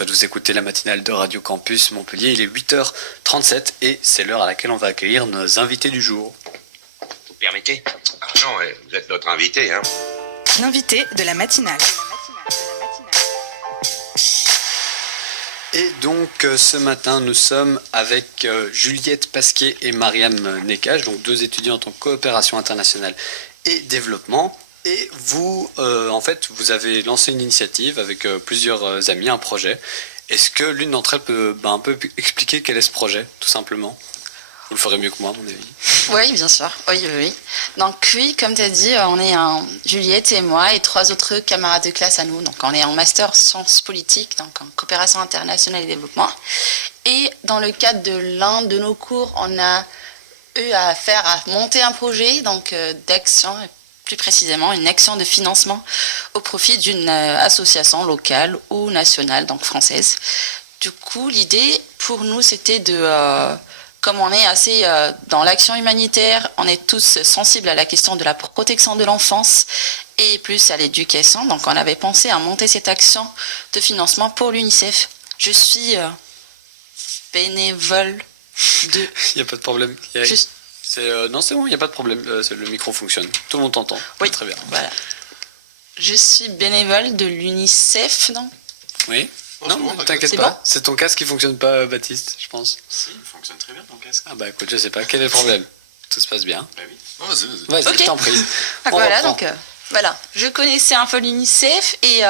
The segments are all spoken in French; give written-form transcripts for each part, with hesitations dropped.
Vous écoutez la matinale de Radio Campus Montpellier, il est 8h37 et c'est l'heure à laquelle on va accueillir nos invités du jour. Vous permettez ? Ah non, vous êtes notre invité, hein. L'invité de la matinale. Et donc ce matin nous sommes avec Juliette Pasquier et Mariam Nekaj, donc deux étudiantes en coopération internationale et développement. Et vous, en fait, vous avez lancé une initiative avec plusieurs amis, un projet. Est-ce que l'une d'entre elles peut un peu expliquer quel est ce projet, tout simplement ? Vous le ferez mieux que moi, à mon avis. Oui, bien sûr. Oui. Donc oui, comme tu as dit, on est Juliette et moi et 3 autres camarades de classe à nous. Donc on est en master sciences politiques, donc en coopération internationale et développement. Et dans le cadre de l'un de nos cours, on a eu à monter un projet donc d'action, plus précisément une action de financement au profit d'une association locale ou nationale, donc française. Du coup, l'idée pour nous, c'était comme on est assez dans l'action humanitaire, on est tous sensibles à la question de la protection de l'enfance et plus à l'éducation. Donc on avait pensé à monter cette action de financement pour l'UNICEF. Je suis bénévole de... Il n'y a pas de problème. Non, c'est bon, il n'y a pas de problème. Le micro fonctionne. Tout le monde t'entend. Oui, très bien. Voilà. Je suis bénévole de l'UNICEF, non ? Oui. Non, bon, t'inquiète pas. Bon. C'est ton casque qui fonctionne pas, Baptiste, je pense. Si, il fonctionne très bien ton casque. Ah bah écoute, je sais pas. Quel est le problème ? Tout se passe bien. Bah oui. Oh, vas-y, okay. Je t'en prie. Voilà, donc voilà. Je connaissais un peu l'UNICEF et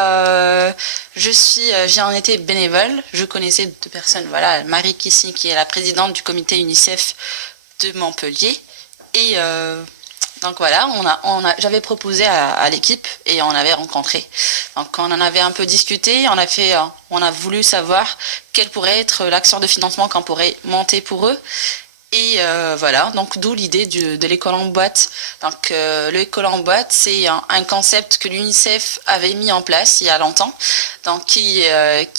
j'en étais bénévole. Je connaissais 2 personnes. Voilà, Marie Kissy, qui est la présidente du comité UNICEF de Montpellier. Et donc voilà, j'avais proposé à l'équipe et on avait rencontré. Donc on en avait un peu discuté, on a voulu savoir quelle pourrait être l'action de financement qu'on pourrait monter pour eux. Et voilà, donc d'où l'idée de l'école en boîte. Donc l'école en boîte, c'est un concept que l'UNICEF avait mis en place il y a longtemps, donc qui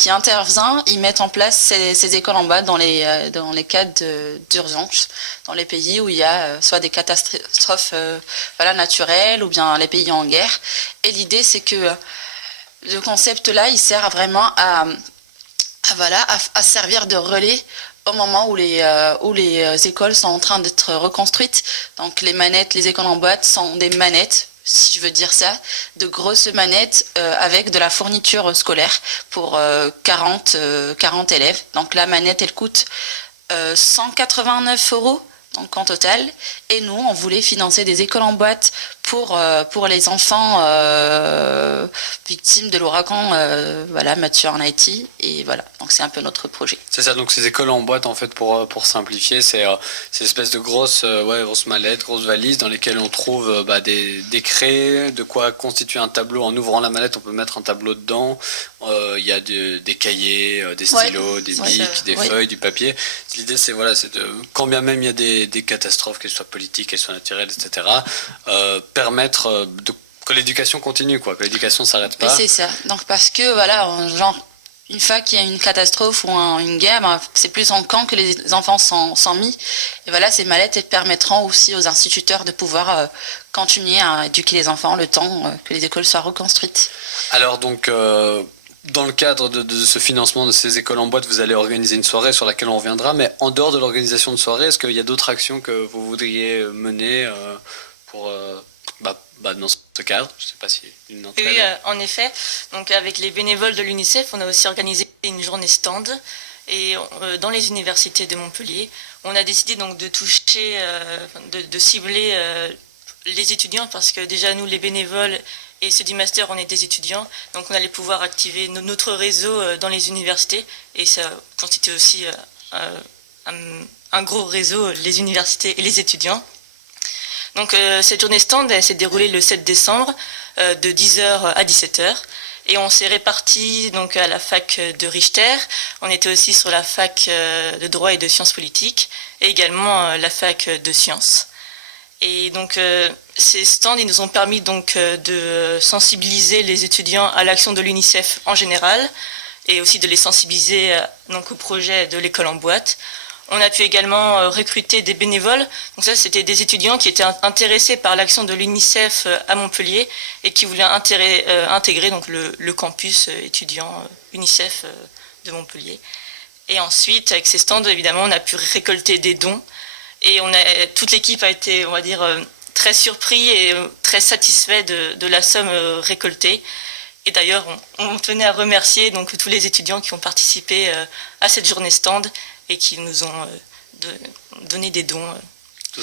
intervient, ils mettent en place ces écoles en boîte dans les cas d'urgence, dans les pays où il y a soit des catastrophes naturelles ou bien les pays en guerre. Et l'idée, c'est que le concept là, il sert vraiment à servir de relais au moment où les écoles sont en train d'être reconstruites. Donc les écoles en boîte sont des manettes, si je veux dire ça, de grosses manettes avec de la fourniture scolaire pour 40 élèves. Donc la manette, elle coûte 189 €. Donc en total, et nous, on voulait financer des écoles en boîte pour les enfants victimes de l'ouragan Mathieu en Haïti, et voilà, donc c'est un peu notre projet. C'est ça, donc ces écoles en boîte, en fait, pour simplifier, c'est une espèce de grosses mallettes, grosses valises dans lesquelles on trouve des craies, de quoi constituer un tableau. En ouvrant la mallette, on peut mettre un tableau dedans. Il y a des cahiers, des stylos, des bics, des feuilles, du papier. L'idée, c'est quand bien même il y a des catastrophes, qu'elles soient politiques, qu'elles soient naturelles, etc., permettre que l'éducation continue, que l'éducation ne s'arrête pas. Et c'est ça. Donc parce que une fois qu'il y a une catastrophe ou une guerre, c'est plus en camp que les enfants sont mis. Et voilà, ces mallettes, elles permettront aussi aux instituteurs de pouvoir continuer à éduquer les enfants le temps que les écoles soient reconstruites. Alors donc, dans le cadre de ce financement de ces écoles en boîte, vous allez organiser une soirée sur laquelle on reviendra. Mais en dehors de l'organisation de soirée, est-ce qu'il y a d'autres actions que vous voudriez mener pour dans ce cadre? Je ne sais pas si une d'entre elles... Oui, en effet. Donc avec les bénévoles de l'UNICEF, on a aussi organisé une journée stand et dans les universités de Montpellier, on a décidé donc de toucher, de cibler les étudiants, parce que déjà nous, les bénévoles et ceux du master, on est des étudiants, donc on allait pouvoir activer notre réseau dans les universités, et ça constitue aussi un gros réseau, les universités et les étudiants. Donc cette journée stand, elle s'est déroulée le 7 décembre de 10h à 17h, et on s'est répartis donc à la fac de Richter. On était aussi sur la fac de droit et de sciences politiques, et également la fac de sciences. Et donc ces stands, ils nous ont permis donc de sensibiliser les étudiants à l'action de l'UNICEF en général, et aussi de les sensibiliser donc au projet de l'école en boîte. On a pu également recruter des bénévoles. Donc ça, c'était des étudiants qui étaient intéressés par l'action de l'UNICEF à Montpellier et qui voulaient intégrer donc le campus étudiant UNICEF de Montpellier. Et ensuite, avec ces stands, évidemment, on a pu récolter des dons. Et toute l'équipe a été, on va dire, très surpris et très satisfait de la somme récoltée. Et d'ailleurs, on tenait à remercier donc, tous les étudiants qui ont participé à cette journée stand et qui nous ont donné des dons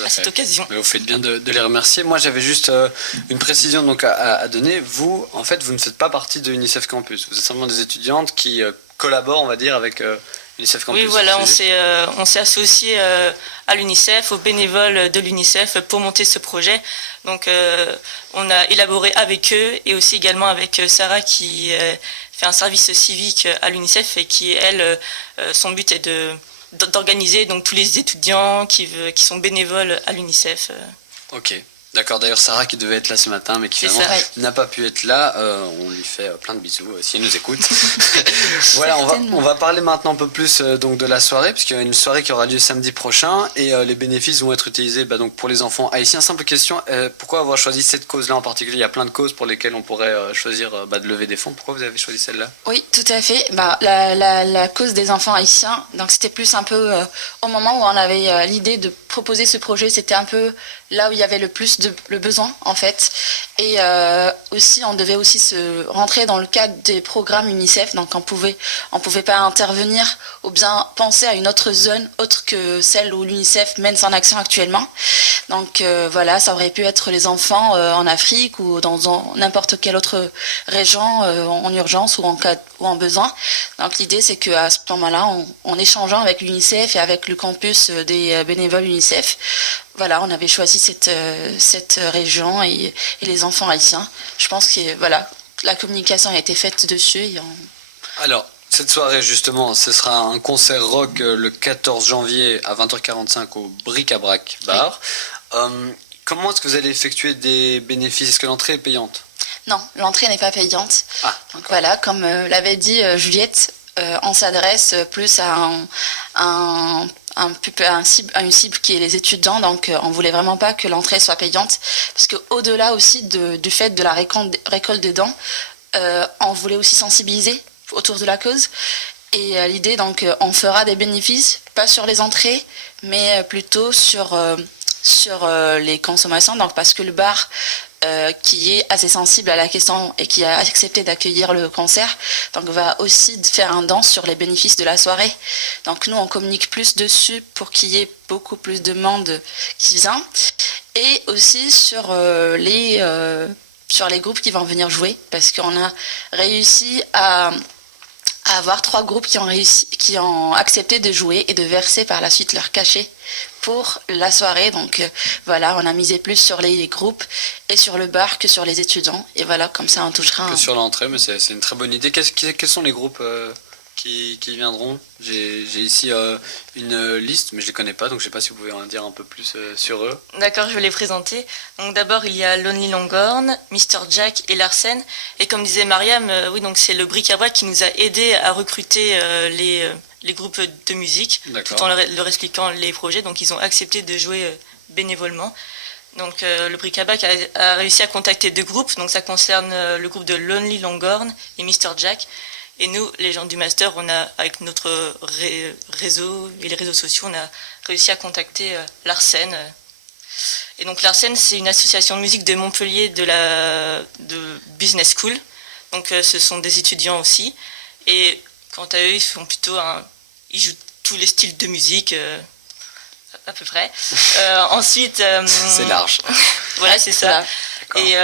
à cette occasion. Mais vous faites bien de les remercier. Moi, j'avais juste une précision donc, à donner. Vous, en fait, vous ne faites pas partie de UNICEF Campus. Vous êtes simplement des étudiantes qui collaborent, on va dire, avec UNICEF Campus. Oui, voilà, on s'est associé à l'UNICEF, aux bénévoles de l'UNICEF pour monter ce projet. Donc, on a élaboré avec eux et aussi également avec Sarah qui fait un service civique à l'UNICEF et qui, elle, son but est d'organiser donc tous les étudiants qui sont bénévoles à l'UNICEF. Ok, d'accord. D'ailleurs, Sarah qui devait être là ce matin, mais qui finalement n'a pas pu être là, on lui fait plein de bisous si elle nous écoute. Voilà, on va parler maintenant un peu plus donc de la soirée, puisqu'il y a une soirée qui aura lieu samedi prochain et les bénéfices vont être utilisés donc pour les enfants haïtiens. Simple question, pourquoi avoir choisi cette cause-là en particulier? Il y a plein de causes pour lesquelles on pourrait choisir de lever des fonds. Pourquoi vous avez choisi celle-là? Oui, tout à fait. La cause des enfants haïtiens, donc c'était plus un peu au moment où on avait l'idée de proposer ce projet, c'était un peu là où il y avait le plus le besoin en fait. Et aussi, on devait aussi se rentrer dans le cadre des programmes UNICEF, donc on pouvait pas intervenir ou bien penser à une autre zone autre que celle où l'UNICEF mène son action actuellement. Donc voilà, ça aurait pu être les enfants en Afrique ou dans n'importe quelle autre région en urgence ou en besoin. Donc l'idée c'est qu'à ce moment-là, en échangeant avec l'UNICEF et avec le campus des bénévoles UNICEF, voilà, on avait choisi cette région et les enfants haïtiens. Je pense que voilà, la communication a été faite dessus. Alors, cette soirée, justement, ce sera un concert rock le 14 janvier à 20h45 au Bric-à-Brac Bar. Oui. Comment est-ce que vous allez effectuer des bénéfices? Est-ce que l'entrée est payante? Non, l'entrée n'est pas payante. Ah, donc voilà, comme l'avait dit Juliette, on s'adresse plus à une cible qui est les étudiants, donc on voulait vraiment pas que l'entrée soit payante, parce que au-delà aussi du fait de la récolte des dons, on voulait aussi sensibiliser autour de la cause. Et l'idée, donc, on fera des bénéfices, pas sur les entrées, mais plutôt sur les consommations, donc parce que le bar qui est assez sensible à la question et qui a accepté d'accueillir le concert, donc va aussi faire un don sur les bénéfices de la soirée. Donc nous, on communique plus dessus pour qu'il y ait beaucoup plus de monde qui vient, et aussi sur les groupes qui vont venir jouer, parce qu'on a réussi à avoir 3 groupes qui ont accepté de jouer et de verser par la suite leur cachet pour la soirée. Donc voilà, on a misé plus sur les groupes et sur le bar que sur les étudiants. Et voilà, comme ça on touchera... Que sur l'entrée, mais c'est une très bonne idée. Quels sont les groupes qui viendront? J'ai ici une liste, mais je ne les connais pas, donc je ne sais pas si vous pouvez en dire un peu plus sur eux. D'accord, je vais les présenter. Donc d'abord, il y a Lonely Longhorn, Mr. Jack et Larsen. Et comme disait Mariam, oui, donc c'est le Bric-à-Brac qui nous a aidé à recruter les groupes de musique, tout en leur expliquant les projets. Donc ils ont accepté de jouer bénévolement. Donc le Bric-à-Brac a réussi à contacter 2 groupes. Donc ça concerne le groupe de Lonely Longhorn et Mr. Jack. Et nous, les gens du master, on a, avec notre réseau et les réseaux sociaux, on a réussi à contacter Larsen. Et donc Larsen, c'est une association de musique de Montpellier de Business School. Donc ce sont des étudiants aussi. Et quant à eux, ils jouent tous les styles de musique, à peu près. Ensuite... c'est large. Voilà, c'est ça. D'accord. Et...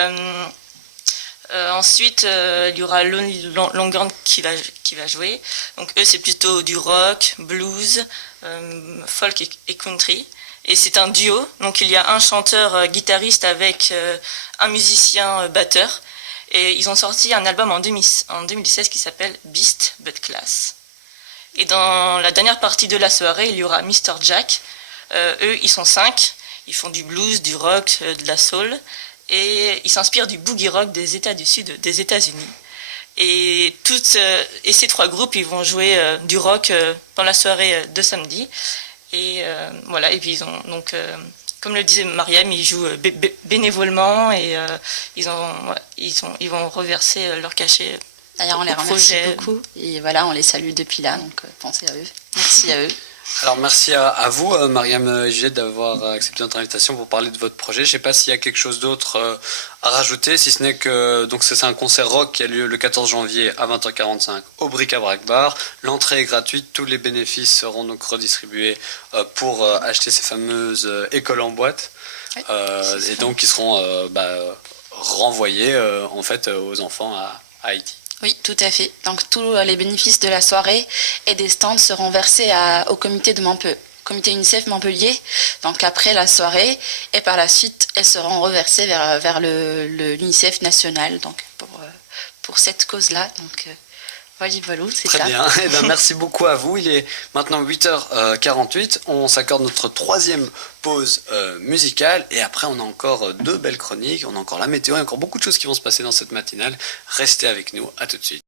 ensuite, il y aura Lonely Longhorn qui va jouer. Donc eux, c'est plutôt du rock, blues, folk et country. Et c'est un duo. Donc il y a un chanteur guitariste avec un musicien batteur. Et ils ont sorti un album en 2016 qui s'appelle Beast But Class. Et dans la dernière partie de la soirée, il y aura Mr. Jack. Eux, ils sont 5. Ils font du blues, du rock, de la soul. Et ils s'inspirent du boogie rock des États du Sud des États-Unis. Et ces 3 groupes, ils vont jouer du rock dans la soirée de samedi. Et voilà. Et puis ils ont donc, comme le disait Mariam, ils jouent bénévolement et ils vont reverser leur cachet D'ailleurs, on les au remercie projet. beaucoup. Et voilà, on les salue depuis là, donc pensez à eux. Merci à eux. Alors merci à vous, Mariam et Juliette, d'avoir accepté notre invitation pour parler de votre projet. Je ne sais pas s'il y a quelque chose d'autre à rajouter, si ce n'est que donc c'est un concert rock qui a lieu le 14 janvier à 20h45 au Bric-à-Brac Bar. L'entrée est gratuite, tous les bénéfices seront donc redistribués pour acheter ces fameuses écoles en boîte. Oui, Et donc qui seront renvoyés en fait aux enfants à Haïti. Oui, tout à fait. Donc tous les bénéfices de la soirée et des stands seront versés au comité comité UNICEF Montpellier. Donc après la soirée et par la suite, elles seront reversées vers l'UNICEF national. Donc pour cette cause-là. Donc voilà, c'est ça. Très bien. Eh ben, merci beaucoup à vous. Il est maintenant 8h48. On s'accorde notre troisième pause musicale. Et après, on a encore deux belles chroniques. On a encore la météo et encore beaucoup de choses qui vont se passer dans cette matinale. Restez avec nous. À tout de suite.